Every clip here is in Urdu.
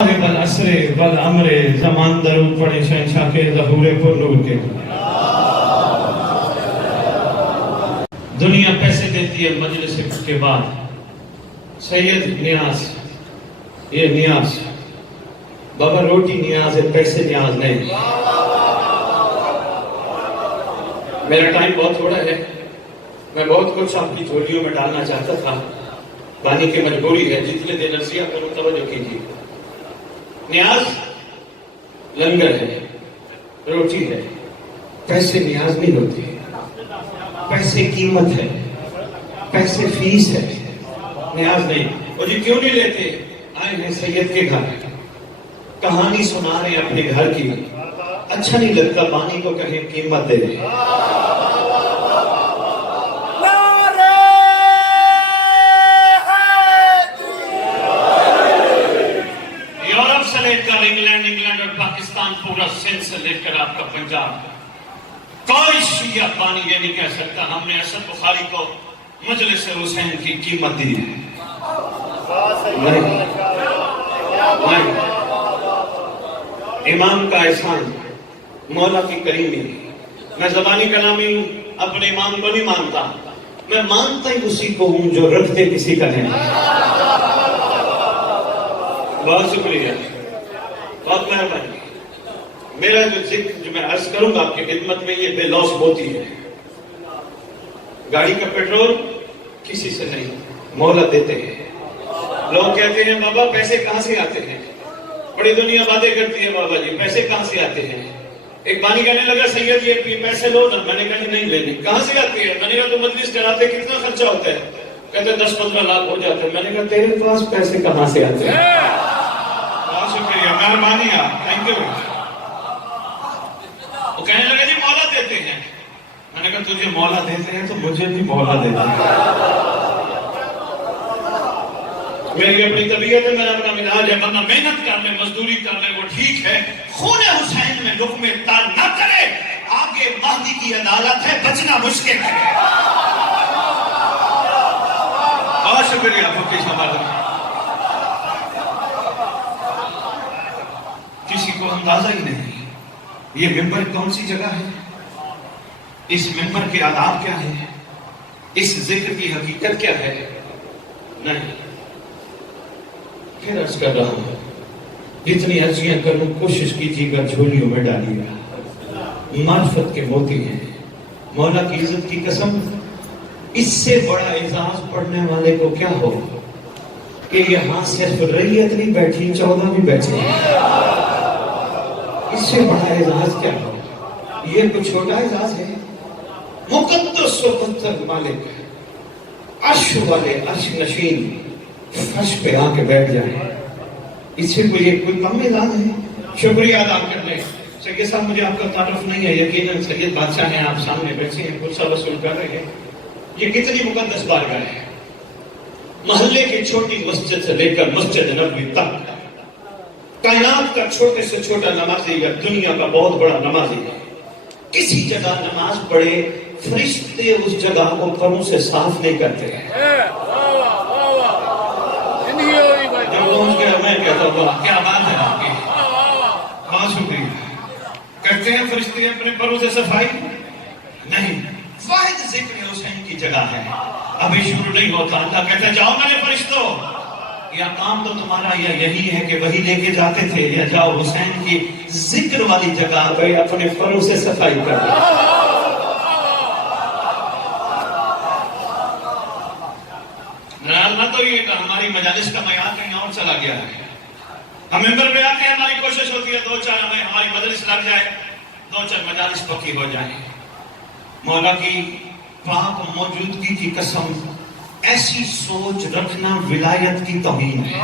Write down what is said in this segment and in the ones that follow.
والعصر والامر زمان درود پڑے شہنشاہ کے ظہور پر نور کے. دنیا پیسے دیتی ہے مجلس کے بعد. سید نیاز، یہ نیاز بابا روٹی نیاز ہے، پیسے نیاز نہیں. میرا ٹائم بہت تھوڑا ہے، میں بہت کچھ آپ کی جھولیوں میں ڈالنا چاہتا تھا، بانی کی مجبوری ہے. جتنے دن نصیحہ کروں توجہ کیجیے. نیاز لنگر ہے، روٹی ہے، پیسے نیاز نہیں ہوتی. پیسے قیمت ہے، پیسے فیس ہے، نیاز نہیں. وہ جی کیوں نہیں لیتے؟ آئے ہیں سید کے گھر، کہانی سنا رہے ہیں اپنے گھر کی. اچھا نہیں لگتا بانی کو کہیں قیمت دے دیں. یورپ سے لے کر انگلینڈ اور پاکستان، پورا سندھ سے لے کر آپ کا پنجاب، کوئی شیعہ بانی یہ نہیں کہہ سکتا ہم نے اسد بخاری کو مجلس حسین کی قیمت دی ہے. نہیں. امام کا احسان، مولا کی کریمی. میں زبانی کلامی ہوں، اپنے امام کو نہیں مانتا، میں مانتا ہی اسی کو ہوں جو رکھتے کسی کا نہیں. بہت شکریہ، بہت مہربانی. میرا جو ذکر جو میں عرض کروں گا آپ کی خدمت میں، یہ بے لوث ہوتی ہے. گاڑی کا پیٹرول کسی سے نہیں، مولا دیتے ہیں. لوگ کہتے ہیں بابا پیسے کہاں سے آتے ہیں؟ بڑی دنیا باتیں کرتی ہے بابا جی پیسے کہاں سے آتے ہیں. ایک بانی کہنے لگا سید یہ پیسے لو نا. میں نے کہا نہیں لینے. کہاں سے آتی ہے؟ میں نے کہا تو مجلس کراتے کتنا خرچہ ہوتا ہے؟ کہتے 10-15 لاکھ ہو جاتے ہیں. میں نے کہا تیرے پاس پیسے کہاں سے آتے ہیں؟ بہت شکریہ، مہربانی آپ، تھینک یو. وہ کہنے لگا جی مولا دیتے ہیں. میں نے کہا تجھے مولا دیتے ہیں تو مجھے بھی مولا دیتے ہیں. میری اپنی طبیعت ہے، میرا اپنا مزاج ہے. ورنہ محنت کر لے، مزدوری کر لے، وہ ٹھیک ہے. خون حسین میں لقمے تال نہ کرے. آگے مہدی کی عدالت ہے، بچنا مشکل ہے. بہت شکریہ فقی صاحب. کسی کو اندازہ ہی نہیں یہ ممبر کون سی جگہ ہے، اس ممبر کے آداب کیا ہے، اس ذکر کی حقیقت کیا ہے. نہیں. پھر عرض کر رہا ہوں، جتنی عرضیاں کروں کوشش کیجیے گا جھولیوں میں ڈالیے گا. معرفت کے موتی ہیں. مولا کی عزت کی قسم، اس سے بڑا اعزاز پڑھنے والے کو کیا ہو کہ یہاں صرف ریت نہیں بیٹھی، 14 بھی بیٹھے. اس سے بڑا اعزاز کیا ہو؟ یہ کوئی چھوٹا اعزاز ہے. مقدس و پتھر مالک، عرش والے عرش نشین فرش پہ آ کے بیٹھ جائیں، اس سے کوئی کم اعزاز ہے؟ شکریہ ادا کر لیں. سید صاحب مجھے آپ کا تعارف نہیں ہے، یقیناً سید بادشاہ ہیں، آپ سامنے بیٹھے ہیں، غصہ وصول کر رہے ہیں. یہ کتنی مقدس بارگاہ ہے. محلے کی چھوٹی مسجد سے لے کر مسجد نبوی تک، کائنات کا چھوٹے سے چھوٹا نمازی یا دنیا کا بہت بڑا نمازی ہے، کسی جگہ نماز پڑھے فرشتے اس جگہ کو پروں سے صاف نہیں کرتے ہیں. جب پہنچ گیا میں کہتا ہوں کیا بات ہے آپ کی. بہت شکریہ. کرتے ہیں فرشتے اپنے پروں سے صفائی؟ نہیں. واحد ذکر حسین کی جگہ ہے، ابھی شروع نہیں ہوتا. اللہ کہتا ہے جاؤ میرے فرشتوں، یا کام تو تمہارا یا یہی ہے کہ وہی لے کے جاتے تھے، یا جاؤ حسین کی ذکر والی جگہ پہ اپنے پروں سے صفائی کر دو. نہ تو یہ کہ ہماری مجالس کا معیار کہیں اور چلا گیا ہے. ہم ممبر پہ آتے ہیں، ہماری کوشش ہوتی ہے 2-4 ہماری مجلس لگ جائے، 2-4 مجالس پکی ہو جائیں. مولا کی پاک موجودگی کی قسم، ایسی سوچ رکھنا ولایت کی توہین ہے.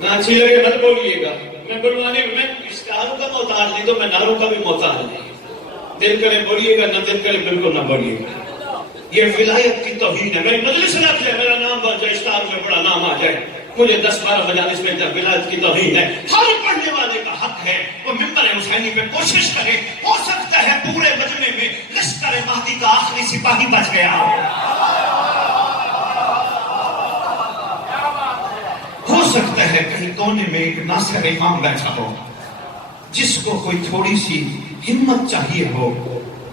نہ اچھی لگے مت بولیے گا. میں بلوانے میں اشتہاروں کا محتاج نہیں تو میں ناروں کا بھی محتاج نہیں. دل کرے بولیے گا، نہ دل کرے بالکل نہ بولیے گا. یہ ولایت کی توہین ہے. میری مجلس لگ جائے، میرا نام بن جائے، اشتہار میں بڑا نام آ جائے، مجھے 10-12 مجالس میں جب ولایت کی توہین ہے. ہر پڑھنے والے کا حق ہے وہ ممبر حسینی پہ کوشش کرے. ہو سکتا ہے پورے مجمع میں لشکر مہدی کا آخری سپاہی بچ گیا. سکتا ہے کہیں کونے میں ایک ناصر امام بیٹھا ہو جس کو کوئی تھوڑی سی ہمت چاہیے ہو،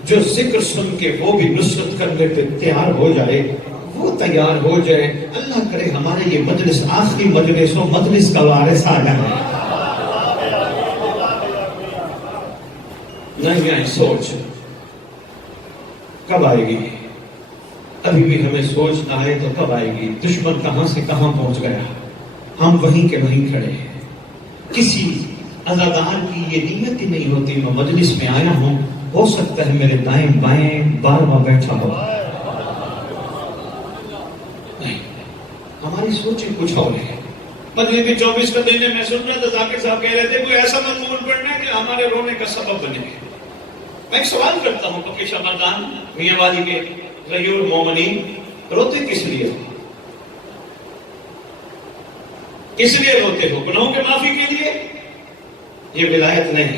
جو ذکر سن کے وہ بھی نصرت کرنے پہ تیار ہو جائے، وہ تیار ہو جائے۔ اللہ کرے ہمارے یہ مجلس آخری مجلس ہو، مجلس کا وارث آ جائے۔ نہیں آئی سوچ کب آئے گی؟ ابھی بھی ہمیں سوچ نہ آئے تو کب آئے گی؟ دشمن کہاں سے کہاں پہنچ گیا، ہم وہیں کے وہیں کھڑے ہیں۔ کسی عزادار کی یہ نیت ہی نہیں ہوتی میں مجلس میں آیا ہوں، ہو سکتا ہے میرے دائیں بائیں بارواں بیٹھا ہو۔ نہیں، ہماری سوچیں کچھ اور ہے۔ مجلس کے 24 کا دن میں سن رہا تھا، ذاکر صاحب کہہ رہے تھے کوئی ایسا مضمون پڑھنا ہے کہ ہمارے رونے کا سبب بنے۔ میں ایک سوال کرتا ہوں کہ شمردان میاں والی کے رہی المومنین روتے کس لیے؟ کس لیے روتے ہو؟ گناہوں کے معافی کے لیے؟ یہ ولایت نہیں،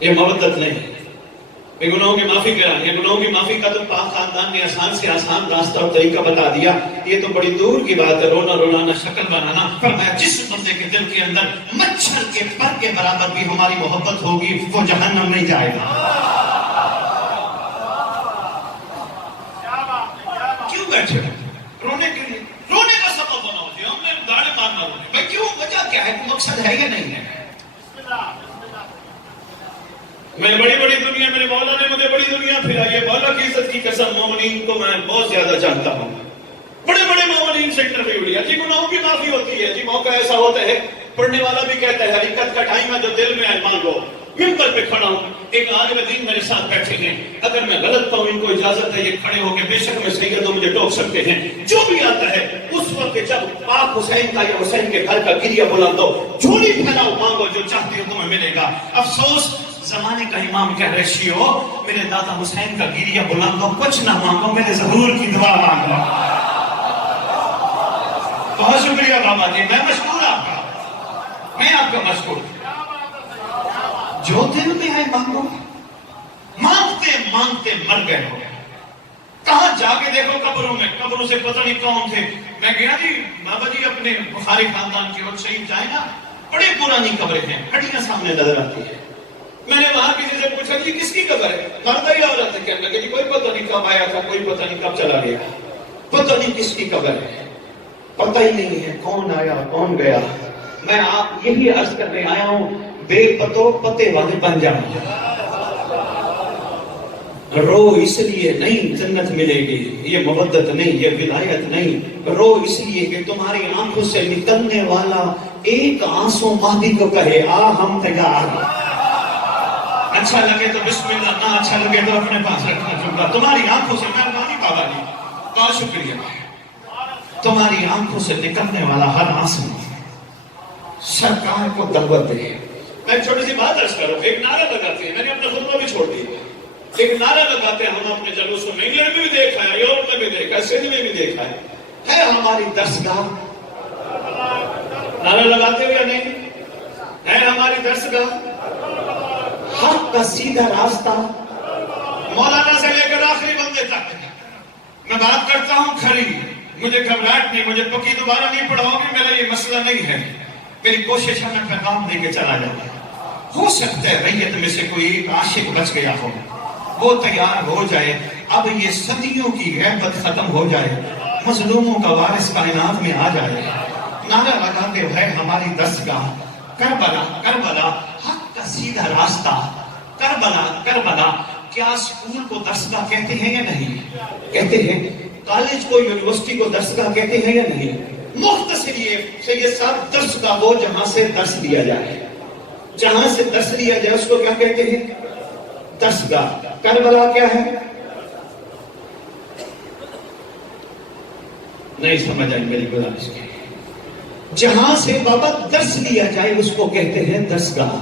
یہ مودت نہیں، یہ گناہوں کی معافی کرانی ہے۔ گناہوں کی معافی کا تو پاک خاندان نے آسان سے آسان راستہ اور طریقہ بتا دیا، یہ تو بڑی دور کی بات ہے، رونا رلانا شکل بنانا۔ فرمایا جس بندے کے دل کے اندر مچھر کے پر کے برابر بھی ہماری محبت ہوگی وہ جہنم نہیں جائے گا۔ کیوں بیٹھے رونے کے لیے؟ رونے کا سبب بنا ہوتی ہے، ہم نے داڑھی مارنا رونے بھائی کیوں؟ وجہ کیا ہے؟ مقصد ہے یا نہیں ہے؟ میں بڑی بڑی دنیا، میرے مولا نے مجھے بڑی دنیا پھرائی ہے، مولا کی عزت کی قسم، مومنین کو میں بہت زیادہ جانتا ہوں۔ بڑے بڑے مومنین سے انٹرویو لیا، جی گناہوں کی معافی ہوتی ہے، جی موقع ایسا ہوتا ہے، پڑھنے والا بھی کہتا ہے حقیقت کا ٹائم ہے جو دل میں آئے مانگو۔ ممبر پہ کھڑا ہوں، ایک عالم دین میرے ساتھ بیٹھے ہیں، اگر میں غلط پاؤں ان کو اجازت ہے یہ کھڑے ہو کے بے شک میں سید ہوں، مجھے ٹوک سکتے ہیں۔ جو بھی آتا ہے اس وقت جب پاک حسین کا یا حسین کے گھر کا گریہ بلند ہو، جھولی پھیلاؤ، مانگو جو چاہتے ہو تمہیں ملے گا۔ افسوس زمانے کا امام کہہ رہے شیعو میرے دادا حسین کا گریہ بلند ہو، کچھ نہ مانگو، میرے ظہور کی دعا مانگو۔ بہت شکریہ بابا جی، میں مشکور آپ کا، میں آپ کا مشکور۔ جو دل میں ہے مانگو، مانگتے مانگتے مر گئے ہو۔ کہاں جا کے دیکھو قبروں میں، قبروں سے پتہ نہیں کون تھے۔ میں گیا جی بابا جی اپنے بخاری خاندان کے اور شہید جائے نا، بڑی پرانی قبریں ہیں، ہڈیاں سامنے نظر آتی ہیں۔ میں نے وہاں کسی سے پوچھا جی کس کی قبر ہے؟ مرد ہی عورت ہے؟ کہنے لگے جی کوئی پتہ نہیں کب آیا تھا، کوئی پتہ نہیں کب چلا گیا، پتہ نہیں کس کی قبر ہے، پتہ ہی نہیں ہے کون آیا کون گیا۔ میں آپ یہی عرض کرنے آیا ہوں، بے پتو پتے والے بن جاؤ۔ رو اس لیے نہیں جنت ملے گی، یہ مودت نہیں، یہ ولایت نہیں، رو اس لیے کہ تمہاری آنکھوں سے نکلنے والا ایک آنسو مہدی کو کہے آ ہم تیار۔ اچھا لگے تو بسم اللہ، نہ اچھا لگے تو اپنے پاس رکھنا چاہوں۔ تمہاری آنکھوں سے، مہربانی بابا جی بہت شکریہ، تمہاری آنکھوں سے نکلنے والا ہر آنسو سرکار کو دعوت دے۔ میں چھوٹی سی بات عرض کروں، ایک نعرہ لگاتے ہیں، میں نے اپنا خطبہ بھی چھوڑ دیا، ایک نعرہ لگاتے ہیں ہم اپنے جلوسوں میں، انگلینڈ میں بھی دیکھا ہے، یورپ میں بھی دیکھا ہے، سندھ میں بھی دیکھا ہے ہماری درسگاہ۔ نعرہ لگاتے ہوئے نہیں ہے ہماری درسگاہ، حق کا سیدھا راستہ، مولانا سے لے کر آخری بندے تک۔ میں بات کرتا ہوں کھری، مجھے گھبراہٹ نہیں، مجھے پکی دوبارہ نہیں پڑھاؤ گے، میرا یہ مسئلہ نہیں ہے، میری کوشش ہے میں پیغام دے کے چلا جاؤں۔ ہو سکتا ہے ریت میں سے کوئی ایک عاشق بچ گیا ہو، وہ تیار ہو جائے، اب یہ صدیوں کی غیبت ختم ہو جائے، مظلوموں کا وارث کائنات میں آ جائے۔ نعرہ لگاتے ہوئے ہماری درسگاہ، کربلا کربلا حق کا سیدھا راستہ، کربلا کربلا۔ کیا اسکول کو درسگاہ کہتے ہیں یا نہیں؟ کہتے ہیں۔ کالج کو یونیورسٹی کو درسگاہ کہتے ہیں یا نہیں؟ مختصر یہ سید صاحب درسگاہ وہ جہاں سے درس لیا جائے، جہاں سے درس لیا جائے اس کو کیا کہتے ہیں؟ درسگاہ۔ کربلا کیا ہے؟ نہیں سمجھ آئی میری گزارش کی، جہاں سے بابا درس لیا جائے اس کو کہتے ہیں درسگاہ۔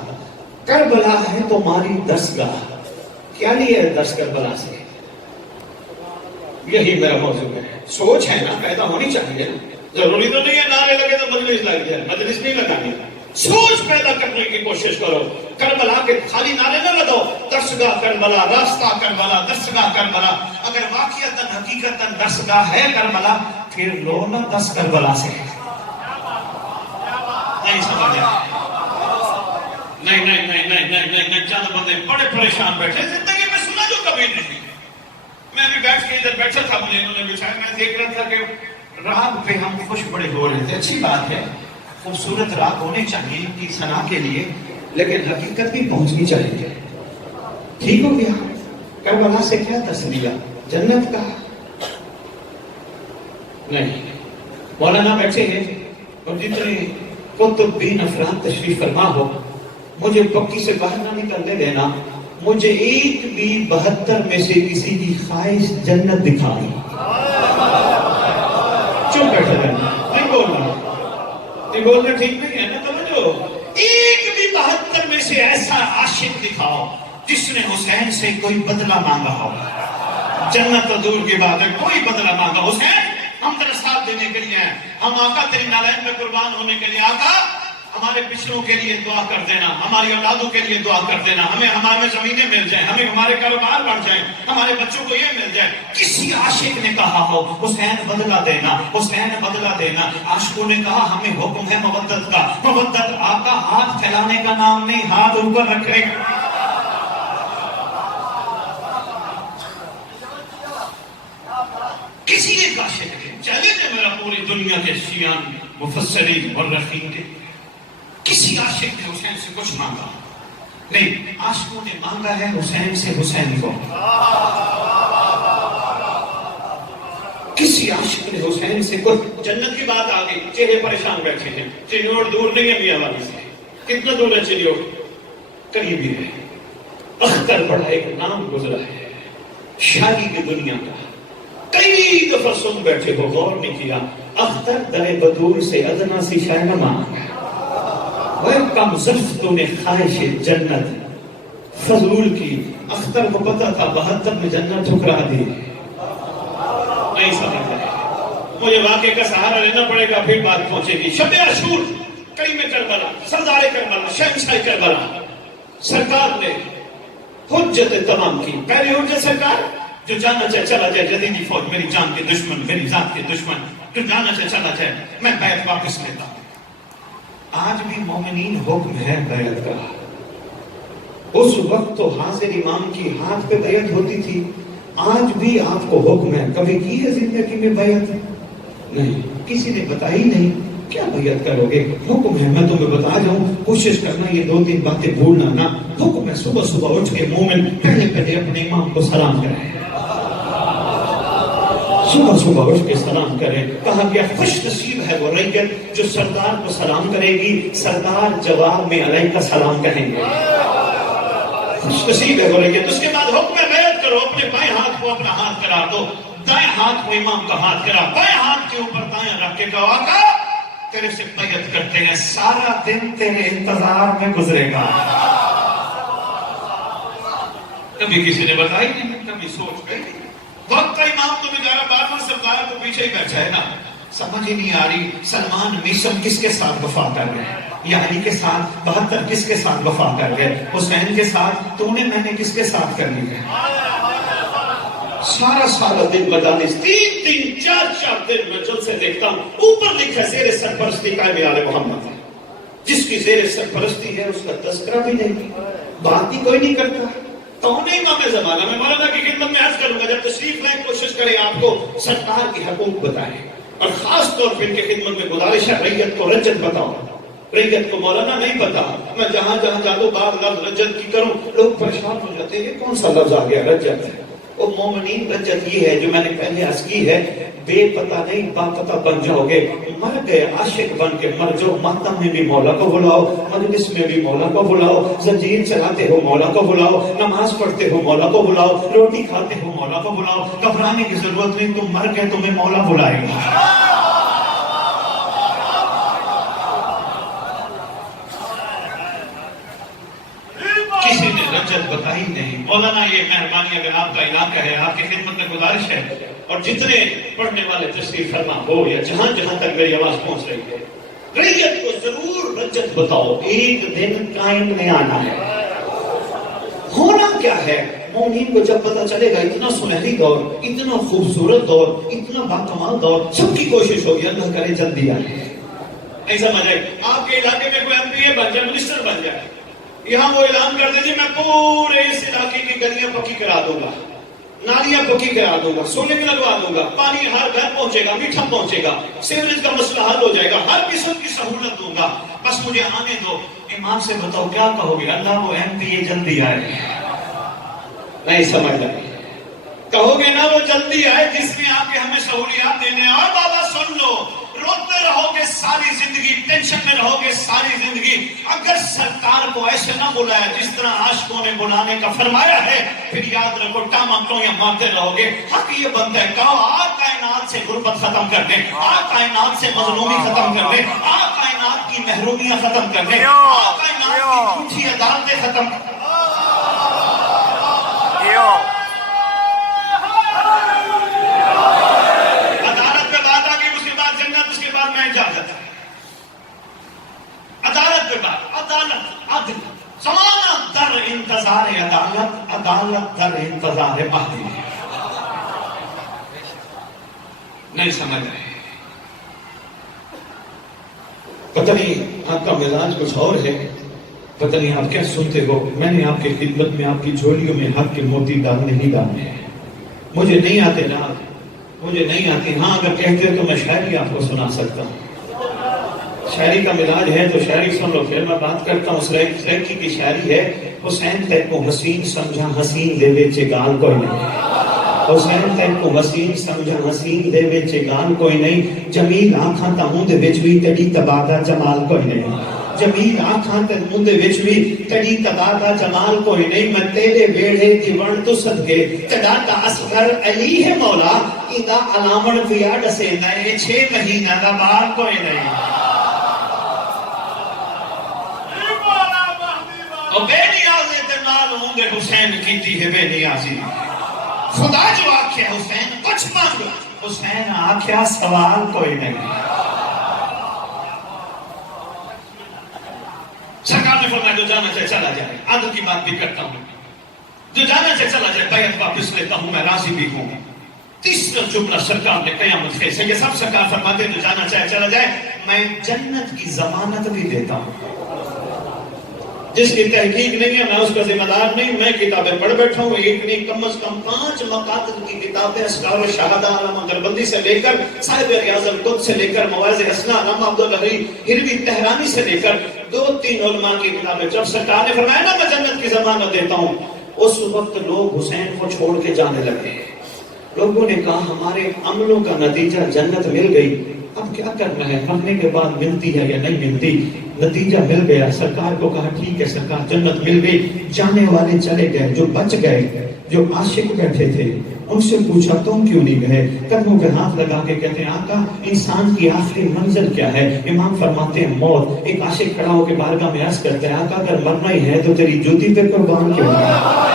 کربلا ہے تمہاری درسگاہ۔ کیا لیا ہے درس کربلا سے؟ یہی میرا موضوع ہے۔ سوچ ہے نا، پیدا ہونی چاہیے نا، ضروری تو نہیں ہے نعرے لگے تو مجلس لگ جائے، مجلس نہیں لگانی، سوچ پیدا کرنے کی کوشش کرو۔ کربلا کے خالی نعرے نہ لگاؤ، درسگاہ کربلا، راستہ کربلا، درسگاہ کربلا۔ اگر واقعتاً حقیقتاً درسگاہ ہے کربلا، پھر لو نا 10 کربلا سے۔ نہیں سمجھا؟ نہیں چند بندے بڑے پریشان بیٹھے، زندگی میں سنا جو کبھی نہیں. میں بھی بیٹھ کے ادھر بیٹھا تھا، مجھے انہوں نے بچھایا، میں دیکھ رہا تھا کہ راگ پہ ہم خوش بڑے ہو رہے تھے. اچھی بات ہے، خوبصورت راگ ہونے چاہیے ان کی ثنا کے لیے، لیکن حقیقت بھی پہنچنی چاہیے. ٹھیک ہو گیا، کربلا سے کیا تسلیہ؟ جنت کا نہیں. مولانا بیٹھے ہیں اور جتنے کتب بین افراد تشریف فرما ہو، مجھے پکی سے باہر نہ نکلنے دینا. مجھے ایک بھی 72 میں سے کسی کی خواہش جنت دکھائی. چپ بیٹھے رہنا، نہیں بولنا، نہیں بولنا ٹھیک نہیں ہے نا. توجہ، ایک بھی 72 میں سے ایسا عاشق دکھاؤ جس نے حسین سے کوئی بدلہ مانگا ہو. جنت تو دور کی بات ہے، کوئی بدلہ مانگا. حسین ہم تیرا ساتھ دینے کے لیے ہیں، ہم آقا تیری نالین میں قربان ہونے کے لیے. آقا ہمارے پچھلوں کے لیے دعا کر دینا، ہماری اولادوں کے لیے دعا کر دینا، ہمیں ہمارے زمینیں مل جائیں، ہمیں ہمارے کاروبار بڑھ جائیں، ہمارے بچوں کو یہ مل جائے. کسی عاشق نے کہا ہو حسین بدلہ دینا، حسین بدلہ دینا. عاشقوں نے کہا ہمیں حکم ہے مودت کا. مودت آقا ہاتھ پھیلانے کا نام نہیں، ہاتھ اوپر رکھے. کسی ایک عاشق نے چیلنج ہے میرا پوری دنیا کے شیعان مفسرین مورخین کے، کسی عاشق نے حسین سے کچھ مانگا نہیں. عاشقوں نے مانگا ہے حسین سے حسین کو. کسی عاشق نے حسین سے کچھ. جنت کی بات آ گئی، چہرے پریشان بیٹھے ہیں. چنیوڑ دور نہیں ہے میاں والی سے. کتنا دور ہے چنیوڑ؟ قریب ہی ہے. اختر بڑا ایک نام گزرا ہے شادی کی دنیا کا، کئی دفعہ سن بیٹھے ہو، غور نہیں کیا. اختر در بدور سے ادنا سی شاہنما، وہ کم زلف تو نے خواہش جنت فضول کی. اختر کو پتا تھا 72 میں جنت ٹھکرا دی. نہیں سمجھ رہے، مجھے واقعے کا سہارا لینا پڑے گا پھر بات پہنچے گی. شب عاشور، کریم کربلا، سردار کربلا، شہنشاہ کربلا، سرکار نے حجت تمام کی. پہلی حجت سرکار، جو جانا چاہے چلا جائے، جدیدی فوج میری جان کے دشمن، میری ذات کے دشمن، جو جانا چاہے چلا جائے، میں بیعت واپس لیتا ہوں. آج بھی مومنین حکم ہے بیعت کا. اس وقت تو حاضر امام کی ہاتھ پہ بیعت ہوتی تھی، آج بھی آپ کو حکم ہے. کبھی کی ہے زندگی میں بیعت؟ نہیں، کسی نے بتائی نہیں. کیا بیعت کرو گے؟ حکم ہے، میں تمہیں بتا جاؤں، کوشش کرنا یہ 2-3 باتیں بھولنا نہ. حکم ہے صبح صبح اٹھ کے مومن پہلے اپنے امام کو سلام کریں. صبح صبح اٹھ کے سلام کریں. کہا گیا خوش نصیب ہے وہ ریت جو سردار کو سلام کرے گی، سردار جواب میں علیہ کا سلام کہیں گے. خوش نصیب ہے وہ ریت. اس کے بعد حکم ہے بیعت کرو. اپنے بائیں ہاتھ کو اپنا ہاتھ کرا دو، دائیں ہاتھ کو امام کا ہاتھ کرا، بائیں ہاتھ کے اوپر دائیں رکھ کے کہو آقا تیرے سے بیعت کرتے ہیں، سارا دن تیرے انتظار میں گزرے گا. کبھی کسی نے بتائی نہیں، کبھی سوچ گئی. وقت کا امام تو بیچارہ بار سردار تو پیچھے ہی بیٹھا ہے نا. سمجھ ہی نہیں آ رہی سلمان میسم کس کے ساتھ وفا کر گئے، یا علی کے ساتھ 72 کس کے ساتھ وفا کر گئے، حسین کے ساتھ تو نے میں نے کس کے ساتھ کر لی ہے. سارا دن مجالس 3-3 4-4 دن میں جلد سے دیکھتا ہوں. اوپر لکھا زیر سرپرستی قائم آل محمد ہے. جس کی زیر سرپرستی ہے اس کا تذکرہ بھی نہیں، بات ہی کوئی نہیں کرتا. کون ہے امام زمانہ؟ میں مولانا کی خدمت میں عرض کروں گا جب تشریف لائیں کوشش کریں آپ کو سرکار کی حقوق بتائیں، اور خاص طور پہ ان کی خدمت میں گزارش ہے ریت کو رجت بتاؤ. ریت کو مولانا نہیں پتا. میں جہاں جاتا ہوں بات لفظ رجت کی کروں، لوگ پریشان ہو جاتے ہیں یہ کون سا لفظ آ گیا رجت ہے. وہ مومنین رجت یہ ہے جو میں نے پہلے عرض کی ہے، بے پتہ نہیں با پتہ بن جاؤ گے. مر گئے عاشق بن کے مر جاؤ. ماتم میں بھی مولا کو بلاؤ، مجلس میں بھی مولا کو بلاؤ، زنجیر چلاتے ہو مولا کو بلاؤ، نماز پڑھتے ہو مولا کو بلاؤ، روٹی کھاتے ہو مولا کو بلاؤ. گھبرانے کی ضرورت نہیں، تم مر گئے تمہیں مولا بلائے گا. کسی نے رجت بتائی نہیں. مولانا یہ مہربانی اگر آپ کا علاقہ ہے، آپ کی خدمت میں گزارش ہے، اور جتنے پڑھنے والے تشریف فرما ہو یا جہاں تک میری آواز پہنچ رہی ہے، ریت کو ضرور رجت بتاؤ. ایک دن قائم نہیں آنا ہے. ہونا کیا ہے؟ مومنین کو جب پتہ چلے گا اتنا سنہری دور، اتنا خوبصورت دور، اتنا باکمال دور، سب کی کوشش ہوگی اللہ کرے جلدی آئے. نہیں سمجھ آئے؟ آپ کے علاقے میں کوئی MP بن جائے، منسٹر بن جائے، یہاں وہ اعلان کر دیجیے میں پورے اس علاقے کی گلیاں پکی کرا دوں گا، نالیاں پکی کرا دوں گا، سولر لگوا دوں گا، پانی ہر گھر پہنچے گا، میٹھا پہنچے گا، سیوریج کا مسئلہ حل ہو جائے گا، ہر قسم کی سہولت دوں گا، بس مجھے آنے دو۔ امام سے بتاؤ کیا کہو گے؟ اللہ وہ MP جلدی آئے۔ نہیں سمجھ آئی؟ کہو گے نا وہ جلدی آئے جس نے آپ کے ہمیں سہولیات دینے۔ اور بابا سن لو، روتے رہو گے ساری زندگی، ٹینشن میں رہو گے ساری زندگی، اگر سرکار کو ایسے نہ بلایا جس طرح عاشقوں نے بلانے کا فرمایا ہے، پھر یاد رکھو ٹاماٹوں یا مارتے رہو گے۔ حق یہ بنتا ہے، کہو آ کائنات سے غربت ختم کر دیں، آ کائنات سے مظلومی ختم کر دیں، آ کائنات کی محرومیاں ختم کر دیں، آ کائنات کی جھوٹی عدالتیں ختم کر دیں۔ عدل زمانہ در انتظار عدالت، عدالت در انتظار مہدی۔ نہیں سمجھ رہے؟ پتہ نہیں آپ کا مزاج کچھ اور ہے، پتہ نہیں آپ کیا سنتے ہو۔ میں نے آپ کی خدمت میں آپ کی جھولیوں میں حق کے موتی ڈالنے ہی ڈالنے ہیں۔ مجھے نہیں آتے نا، مجھے نہیں آتی۔ ہاں اگر کہتے ہو تو میں شاعری آپ کو سنا سکتا ہوں۔ شاعری کا مزاج ہے تو شاعری سن لو، پھر میں بات کرتا ہوں۔ سریکی کی شاعری ہے، حسین تیک کو حسین سمجھا حسین دے ویچے گال کوئی نہیں، حسین تیک کو حسین سمجھا حسین دے ویچے گال کوئی نہیں، جمیل آنکھاں تا ہوں دے وچ وی تیری تبادہ جمال کوئی نہیں، جمیل آنکھاں تے ہوں دے وچ وی تیری تبادہ جمال کوئی نہیں، میں تیرے بیڑے دی ون تو صدقے تیرا تا اصغر علی ہے مولا، ایدہ علامن فیا ڈسے نئے 6 مہینہ دا بار کوئی نہیں۔ اور بے نیازے تے نال ہوں دے حسین کیتی ہے بے نیازی، خدا جو آکھیا حسین کچھ مانگو، حسین آکھیا سوال کوئی نہیں۔ سرکار نے فرمایا جو جانا چاہے چلا جائے، عدل کی بات بھی کرتا ہوں، جو جانا چاہے چلا جائے، بیعت واپس لیتا ہوں، میں راضی بھی ہوں۔ تیسرا جملہ سرکار نے قیامت کے سے، یہ سب سرکار فرماتے ہیں جو جانا چاہے چلا جائے، میں جنت کی ضمانت بھی دیتا ہوں۔ جس کی تحقیق نہیں ہے میں اس کا ذمہ دار نہیں، میں کتابیں پڑھ بیٹھا ہوں، ایک نہیں کم از کم 5 مقاتل کی کتابیں، اسرار الشہادہ علامہ دربندی سے لے کر صاحب ریاض القدس سے لے کر مواعظ حسنہ علامہ عبدالحی ہروی تہرانی سے لے کر 2-3 علماء کی کتابیں۔ جب سرکار نے فرمایا نا میں جنت کی ضمانت دیتا ہوں، اس وقت لوگ حسین کو چھوڑ کے جانے لگے۔ لوگوں نے کہا ہمارے عملوں کا نتیجہ جنت مل گئی، اب کیا کرنا ہے؟ مرنے کے بعد ملتی ہے یا نہیں ملتی؟ نتیجہ مل گیا۔ سرکار کو کہا ٹھیک ہے سرکار جنت مل گئی۔ جانے والے چلے گئے، جو بچ گئے، جو عاشق بیٹھے تھے، ان سے پوچھا تم کیوں نہیں گئے؟ قدموں پہ ہاتھ لگا کے کہتے ہیں آقا انسان کی آخری منزل کیا ہے؟ امام فرماتے ہیں موت۔ ایک عاشق کھڑا ہو کے بارگاہ میں عرض کرتا ہے آقا اگر مرنا ہی ہے تو تیری جوتی پہ قربان کیوں نہیں؟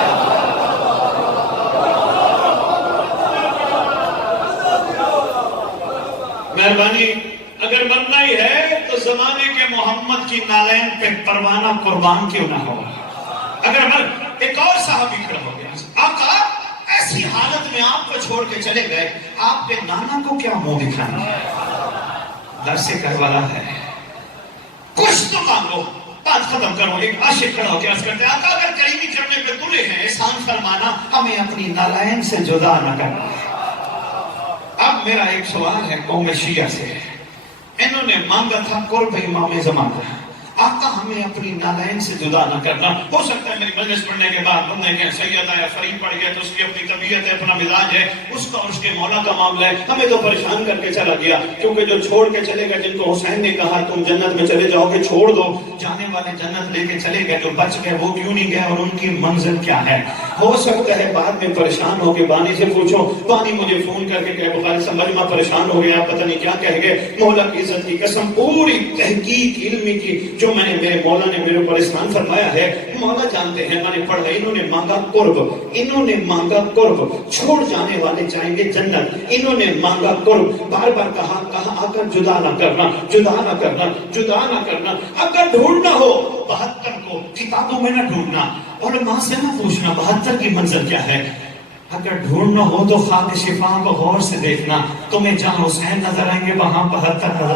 مہربانی، اگر مرنا ہی ہے تو زمانے کے محمد کی نالین پہ پروانہ قربان کیوں نہ ہو؟ اگر ایک اور صحابی کھڑا ہو گیا، آقا ایسی حالت میں آپ کو چھوڑ کے چلے گئے، آپ پہ نانا کو کیا منہ دکھانا ہے؟ درس کربلا ہے، کچھ تو مانگو، بات ختم کرو۔ ایک عاشق کھڑا ہو کے عرض کرتے ہیں آقا اگر کریمی کرنے پہ تلے ہیں، احسان فرمانا، ہمیں اپنی نالین سے جدا نہ کرنا۔ اب میرا ایک سوال ہے قوم شیعہ سے، انہوں نے مانگا تھا قرب امام زمانہ، آقا ہمیں اپنی نالین سے جدا نہ کرنا۔ ہو سکتا ہے میری مجلس پڑھنے کے بعد بندے کے سید یا فرید پڑھ گیا تو اس کی اپنی طبیعت ہے، اپنا مزاج ہے، اس کا اور اس کے مولا کا معاملہ ہے، ہمیں تو پریشان کر کے چلا گیا، کیونکہ جو چھوڑ کے چلے گئے جن کو حسین نے کہا تم جنت میں چلے جاؤ گے چھوڑ دو، جانے والے جنت لے کے چلے گئے، جو بچ گئے وہ کیوں نہیں گئے اور ان کی منزل کیا ہے؟ ہو سکتا ہے بعد میں پریشان ہو کے بانی سے پوچھو، بانی مجھے فون کر کے کہ بخاری صاحب مجمع پریشان ہو گیا، پتہ نہیں کیا کہہ گئے۔ مولا کی عزت کی قسم، پوری تحقیق علمی کی جو میں نے میرے مولا نے میرے اوپر احسان فرمایا ہے، مولا جانتے ہیں، میں نے پڑھا، انہوں نے مانگا قرب، انہوں نے مانگا قرب، چھوڑ جانے والے جائیں گے جنت، انہوں نے مانگا قرب، بار بار کہا آقا جدا نہ کرنا، جدا نہ کرنا، جدا نہ کرنا۔ اگر ڈھونڈنا ہو 72 کو کتابوں میں نہ ڈھونڈنا، علماء سے نہ پوچھنا 72 کی منزل کیا ہے، اگر ڈھونڈنا ہو تو خاک شفا کو غور سے دیکھنا، تمہیں جہاں حسین نظر آئیں گے وہاں 72 نظر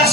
10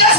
10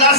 10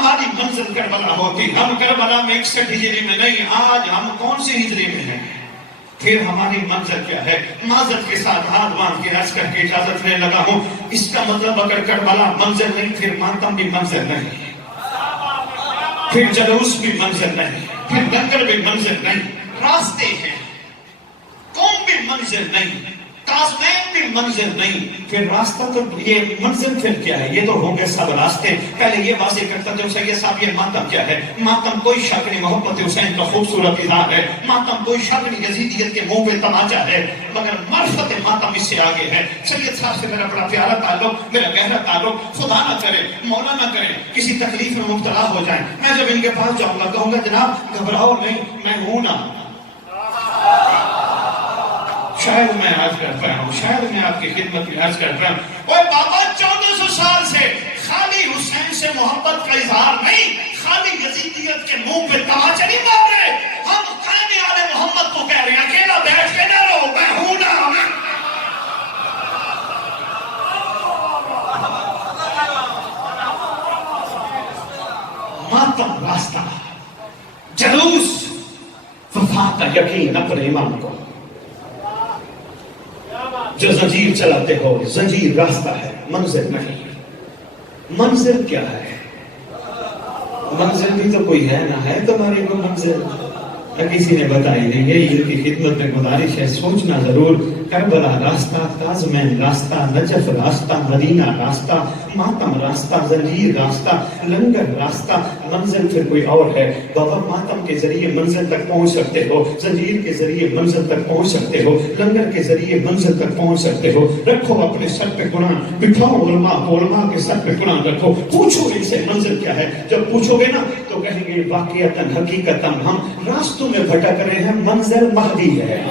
ہماری منزل کربلا ہوتی، ہم کربلا میں 61 ہجری میں نہیں، آج ہم کون سی ہجری میں ہیں؟ پھر ہماری منزل کیا ہے؟ معذرت کے ساتھ ہاتھ باندھ کے عرض کر کے اجازت لینے لگا ہوں، اس کا مطلب اگر کربلا منزل نہیں، پھر ماتم بھی منزل نہیں، پھر جلوس بھی منزل نہیں، پھر لنگر بھی منزل نہیں، راستے ہیں، قوم بھی منزل نہیں، کازمین بھی منزل نہیں، پھر راستہ تو یہ منزل پھر کیا ہے؟ یہ تو ہوں گے سب راستے۔ پہلے یہ واضح کرتا تھا سید صاحب یہ ماتم کیا ہے؟ ماتم کوئی شک نہیں محبت حسین کا خوبصورت اظہار ہے، ماتم کوئی شک نہیں یزیدیت کے منہ پہ تماچا ہے، مگر معرفت ماتم اس سے آگے ہے۔ سید صاحب سے میرا بڑا پیارا تعلق، میرا گہرا تعلق، خدا نہ کرے مولا نہ کرے کسی تکلیف میں مبتلا ہو جائیں، میں جب ان کے پاس جاؤں گا کہوں گا جناب گھبراؤ نہیں، میں ہوں نا۔ شاید میں عرض کر پایا ہوں، شاید میں آپ کی خدمت میں عرض کر پایا ہوں، اوہ بابا 1400 سال سے خالی حسین سے محبت کا اظہار نہیں، خالی یزیدیت کے منہ پہ تماچا نہیں مار رہے، ہم قائم آل محمد کو کہہ رہے ہیں اکیلا بیٹھ کے نہ رہو، میں ہوں نا۔ ماتم راستہ، جلوس وفا کا یقین اپنے امام کو، جو زنجیر چلاتے ہو، زنجیر راستہ ہے، منزل نہیں۔ منزل کیا ہے؟ منزل بھی تو کوئی ہے نہ ہے تمہاری کو منزل، نہ کسی نے بتائی نہیں۔ یہ ان کی خدمت میں گزارش ہے، سوچنا ضرور، کربلا راستہ، کاظمین راستہ، نجف راستہ، مدینہ راستہ، ماتم راستہ، زنجیر راستہ، لنگر راستہ، منزل پھر کوئی اور ہے۔ بابا ماتم کے ذریعے منزل تک پہنچ سکتے ہو، زنجیر کے ذریعے منزل تک پہنچ سکتے ہو، لنگر کے ذریعے منزل تک پہنچ سکتے ہو۔ رکھو اپنے سر پہ قرآن، بٹھاؤ علماء کو، علماء کے سر پہ قرآن رکھو، پوچھو ان سے منزل کیا ہے۔ جب پوچھو گے نا تو کہیں گے واقعتاً حقیقتاً ہم راستوں میں بھٹک رہے ہیں، منزل مہدی ہے۔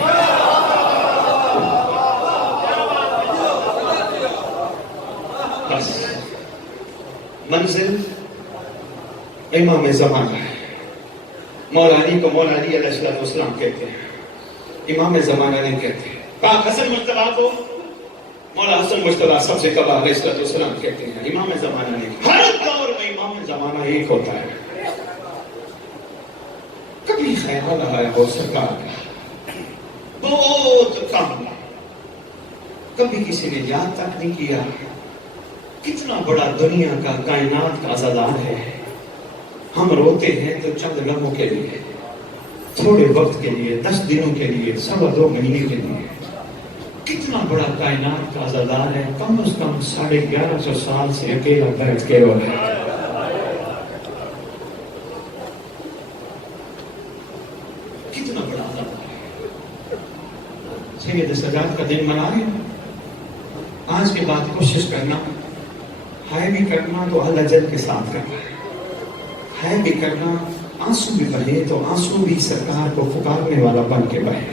منزل امام زمانہ ہے۔ مولا علی کو مولا علی علیہ السلام کہتے ہیں، امام زمانہ نہیں کہتے۔ پاک حسن مجتبیٰ کو مولا حسن مجتبیٰ سب سے قبا علیہ السلام کہتے ہیں، امام زمانہ نہیں۔ ہر دور میں امام زمانہ ایک ہوتا ہے۔ کبھی خیال آیا ہو سرکار کا بہت کم، کبھی کسی نے یاد تک نہیں کیا کتنا بڑا دنیا کا کائنات کا عزادار ہے۔ ہم روتے ہیں تو چند لمحوں کے لیے، تھوڑے وقت کے لیے، 10 دنوں کے لیے، 2.25 مہینے کے لیے۔ کتنا بڑا کائنات کا عزادار ہے، کم از کم 1150 سال سے اکیلا بیٹھ کے رو رہا ہے۔ کتنا بڑا عزادار ہے۔ سید سجاد کا دن منا رہے ہیں، آج کے بعد کوشش کرنا ہے بھی کرنا تو اللہ جل کے ساتھ کرنا ہے بھی کرنا، آنسو بھی بہے تو آنسو بھی سرکار کو پکارنے والا بن کے بہے۔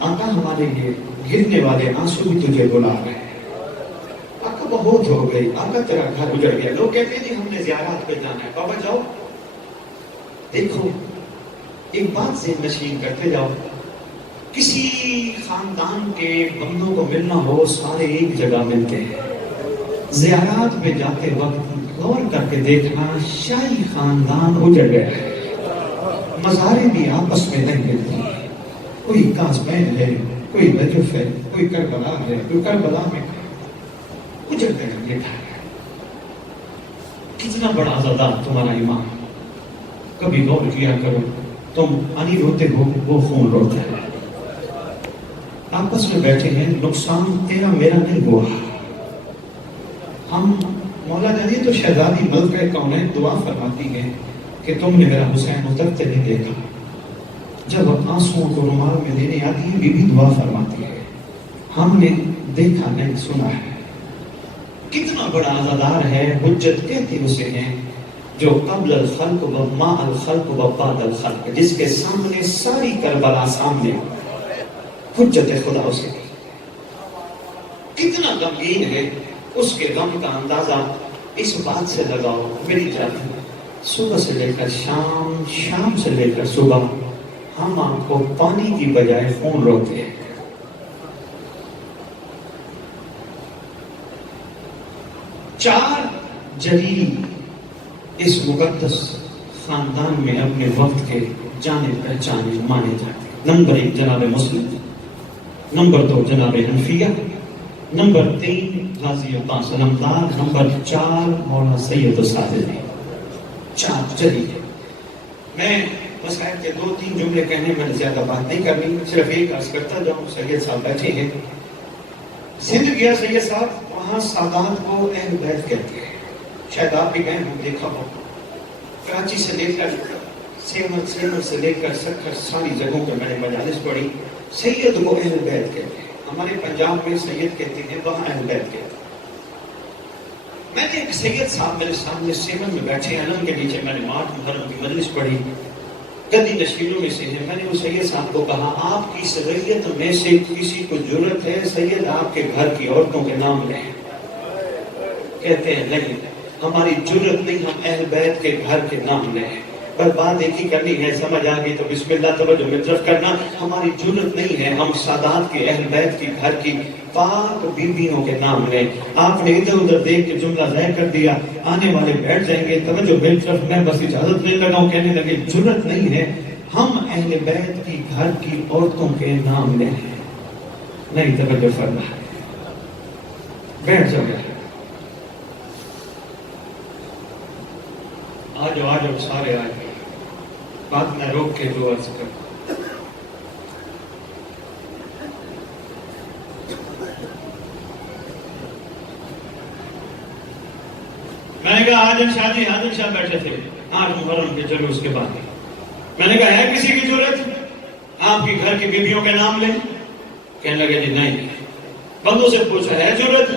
آقا ہمارے لیے گرنے والے آنسو بھی تجھے بلا رہے ہیں۔ آقا بہت ہو گئی، آقا تیرا گھر اجڑ گیا، لوگ کہتے ہیں ہم نے زیارات پہ جانا ہے، بابا جاؤ دیکھو، ایک بات ذہن نشین کرتے جاؤ، کسی خاندان کے بندوں کو ملنا ہو سارے ایک جگہ ملتے ہیں۔ زیارات میں جاتے وقت غور کر کے دیکھنا شاہی خاندان اجڑ گیا ہے، مزاریں بھی آپس میں نہیں ملتی، کوئی کازمین ہے، کوئی نجف ہے، کوئی کربلا ہے، کوئی کربلا میں اجڑ گیا یہ گھر۔ کتنا بڑا عزادار تمہارا امام، کبھی غور کیا کرو، تم پانی روتے ہو وہ خون روتا ہے، آپس میں بیٹھے ہیں، نقصان تیرا میرا نہیں ہوا۔ ہم مولا جانی تو شہزادی ملکہ کونین دعا فرماتی ہے کہ تم نے میرا حسین اترتے نہیں دیکھا، جب آنسوؤں کو رومال میں دینے آتی ہے بی بی دعا فرماتی ہے، ہم نے دیکھا نہیں سنا ہے۔ کتنا بڑا عزادار ہے، حجت کہتے اسے ہیں جو قبل الخلق و ما الخلق و بعد الخلق، جس کے سامنے ساری کربلا سامنے، حجت خدا اسے۔ کتنا غمگین ہے، اس کے غم کا اندازہ اس بات سے لگاؤ، میری جان صبح سے لے کر شام، شام سے لے کر صبح ہم آپ کو پانی کی بجائے خون روتے ہیں۔ چار جلیل اس مقدس خاندان میں اپنے وقت کے جانے پہچانے مانے جاتے ہیں۔ نمبر 1 جناب مسلم، نمبر 2 جناب حنفیہ، نمبر 3 غازی عباس علمدار، نمبر 4 مولانا سید الصادق۔ 4 چلیے میں مسائل کے 2-3 جملے کہنے میں زیادہ بات نہیں کرنی، صرف ایک عرض کرتا جاؤں۔ سید صاحب بیٹھے ہیں، سندھ گیا سید صاحب، وہاں سادات کو اہل بیت کہتے ہیں، شاید آپ بھی گئے ہوں، دیکھا ہو۔ کراچی سے لے کر سیمر سے لے کر سکر ساری جگہوں پہ میں نے مجالس پڑھی، سید کو اہل بیت کہتے ہیں۔ ہمارے پنجاب میں سید کہتے ہیں، وہاں اہل بیت کہتے ہیں۔ میں نے ایک سید صاحب میرے سامنے سیمر میں بیٹھے علم کے نیچے، میں نے مارچ محرم کی مجلس پڑھی، گدی نشینوں میں سے ہیں۔ میں نے وہ سید صاحب کو کہا، آپ کی سید میں سے کسی کو ضرورت ہے سید آپ کے گھر کی عورتوں کے نام لیں؟ کہتے ہیں نہیں، ہماری ضرورت نہیں، ہم اہل بیت کے گھر کے نام لیں۔ پر بات ایک ہی کرنی ہے، سمجھ آ گئی تو بسم اللہ توجہ میں طرف کرنا۔ ہماری ضرورت نہیں ہے، ہم سادات کے اہل بیت کے گھر کی پاک بیویوں کے نام لیں۔ آپ نے ادھر ادھر دیکھ کے جملہ ضائع کر دیا، آنے والے بیٹھ جائیں گے، توجہ میری طرف، میں بس اجازت نہیں لگاؤں، کہنے لگے ضرورت نہیں ہے، ہم اہل بیت کی گھر کی عورتوں کے نام لیں۔ نہیں توجہ فرما، بیٹھ جاؤ، آجو سارے آئے، بات میں روک کے دو عرض کر۔ میں نے کہا حاضر شاہ جی، حاضر شاہ بیٹھے تھے 8 محرم کے، چلو اس کے بعد میں نے کہا ہے کسی کی ضرورت آپ کی گھر کی بیویوں کے نام لیں؟ کہنے لگے جی نہیں۔ بندوں سے پوچھا ہے ضرورت؟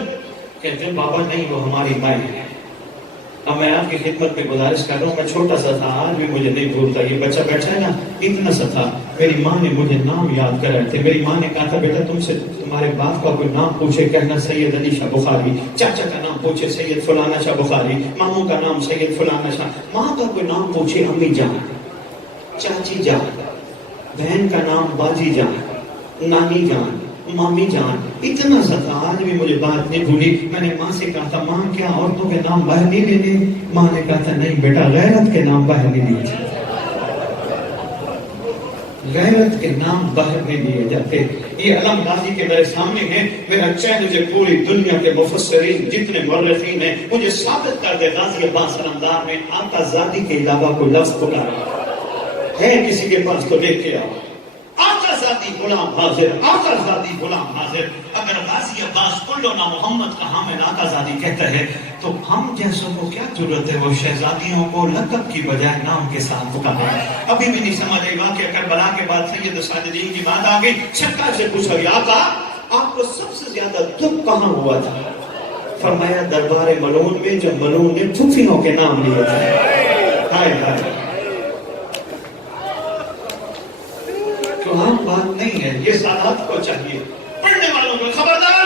کہتے ہیں بابا نہیں، وہ ہماری مائیں ہے۔ اب میں آپ کی خدمت میں گزارش کر رہا ہوں، میں چھوٹا سا تھا، آج بھی مجھے نہیں بھولتا، یہ بچہ بیٹھا ہے نا، اتنا سا تھا، میری ماں نے مجھے نام یاد کرائے تھے۔ میری ماں نے کہا تھا بیٹا تم سے تمہارے باپ کا کوئی نام پوچھے کہنا سید علی شاہ بخاری، چاچا کا نام پوچھے سید فلانا شاہ بخاری، ماموں کا نام سید فلانا شاہ، ماں کا کوئی نام پوچھے امی جان، چاچی جان، بہن کا نام باجی جان، نانی جان، مامی جان، اتنا سا تھا، آج بھی مجھے بات نہیں بھولی۔ میں نے ماں سے کہا تھا ماں کیا عورتوں کے نام باہر نہیں لینے؟ ماں نے کہا تھا نہیں بیٹا، غیرت کے نام باہر نہیں لیے جاتے، غیرت کے نام باہر نہیں لیے جاتے۔ یہ علم غازی کے میرے سامنے ہیں، میرا چیلنج ہے پوری دنیا کے مفسرین جتنے مورخین ہیں، مجھے ثابت کر دے غازی عباس علمدار میں آقا زادی کے علاوہ کوئی لفظ پکارا ہے کسی کے پاس تو لے کے آؤ۔ آقا زادی غلام حاضر، آقا زادی غلام حاضر۔ اگر غازی عباس کلنا محمد کا حامل آقا زادی کہتا ہے تو ہم جیسوں کو کیا ضرورت ہے وہ شہزادیوں کو لقب کی بجائے نام کے ساتھ پکارے؟ ابھی بھی نہیں سمجھ آئی واقعہ کربلا کے بعد سید الصادقین کی بات آ گئی، سرکار سے پوچھا گیا آقا آپ کو سب سے زیادہ دکھ کہاں ہوا تھا؟ فرمایا دربار ملعون میں، جب ملعون نے پھوپھیوں کے نام لیے تھے۔ ہائے ہائے، عام بات نہیں ہے، یہ سادات کو چاہیے، پڑھنے والوں کو خبردار،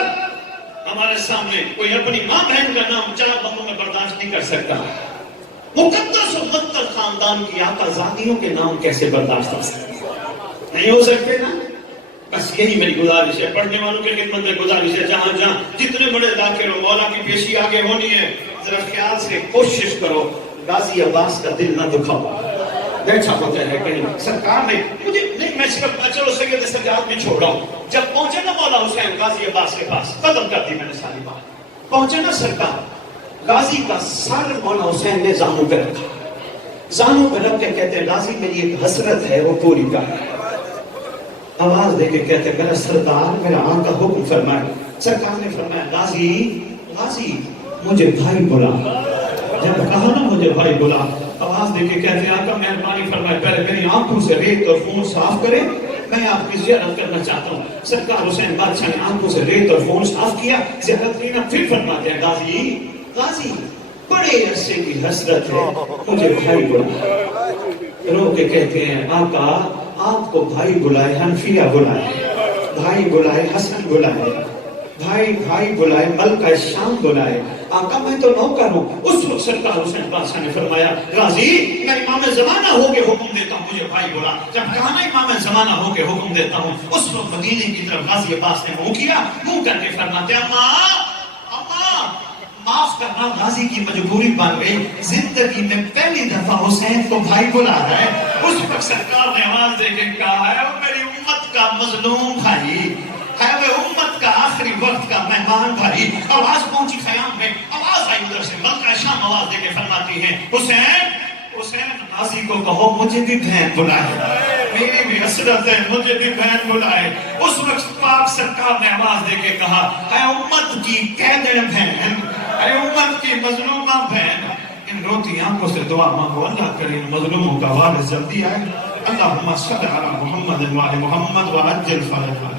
ہمارے سامنے کوئی اپنی ماں بہن کا نام 4 بندوں میں برداشت نہیں کر سکتا۔ مقدس و مطلع خاندان کی آقا زادیوں کے نام کیسے برداشت کر سکتے؟ نہیں ہو سکتے نا۔ بس یہی میری گزارش ہے، پڑھنے والوں کی خدمت میں گزارش ہے، جہاں جہاں جتنے بڑے ذاکر ہو، مولا کی پیشی آگے ہونی ہے، ذرا خیال سے کوشش کرو غازی عباس کا دل نہ دکھاؤ۔ بیٹھا ہوتا ہے کہیں سرکار نے مجھے نہیں، میں صرف چلو سید سجاد میں چھوڑ رہا ہوں۔ جب پہنچے نا مولا حسین غازی عباس کے پاس، ختم کر دی میں نے ساری بات، پہنچے نا سرکار، غازی کا سر مولا حسین نے زانوں پہ رکھا، زانوں پہ رکھ کے کہتے ہیں غازی میری ایک حسرت ہے وہ پوری کر۔ آواز دے کے کہتے ہیں میرا سردار، میرا آقا حکم فرمائے۔ سرکار نے فرمایا غازی غازی مجھے بھائی بلا۔ جب کہا نا مجھے بھائی بلا، آواز دے کے کہتے ہیں آقا مہربانی فرمائے پہلے میری آنکھوں سے ریت اور خون صاف کرے، میں آپ کی زیارت کرنا چاہتا ہوں۔ سرکار حسین بادشاہ نے آنکھوں سے ریت اور خون صاف کیا، زیارت لینا، پھر فرماتے ہیں غازی غازی بڑے عرصے کی حسرت ہے، مجھے بھائی بلا۔ رو کے کہتے ہیں آقا آپ کو بھائی بلائے، حنفیہ بلائے، بھائی بلائے، حسن بلائے، بھائی بلائے، ملکہ شام بلائے، آقا میں تو نوکر ہوں۔ اس وقت سرکار حسین بادشاہ نے فرمایا غازی میں امام زمانہ ہو کے حکم دیتا ہوں مجھے بھائی بلا۔ جب کہا نا امام زمانہ ہو کے حکم دیتا ہوں، اس وقت مدینے کی طرف غازی عباس نے منہ کیا، منہ کر کے فرماتے ہیں اماں معاف کرنا آپ غازی کی مجبوری بن گئی، زندگی میں پہلی دفعہ حسین کو بھائی بلا رہا ہے۔ اس وقت سرکار نے آواز دے کے کہا ہے وہ میری امت کا مظلوم بھائی ہے، وہ امت کا آخری وقت کا مہمان بھائی۔ آواز پہنچی خیام میں، آواز آئی ادھر سے، ملکہ شام آواز دے کے فرماتی ہے حسین حسین غازی کو کہو مجھے بھی بہن بلائے، میری بھی حسرت ہے، مجھے بھی بہن بلائے۔ اس وقت پاک سرکار نے آواز دے کے کہا اے امت کی قیدر بہن، اے امت کی مظلومہ بہن، ان روتی آنکھوں سے دعا مانگو اللہ کرے ان مظلوموں کا وارث جلدی آئے۔ اللہم صلی علی محمد و آل محمد وعجل فرجہ۔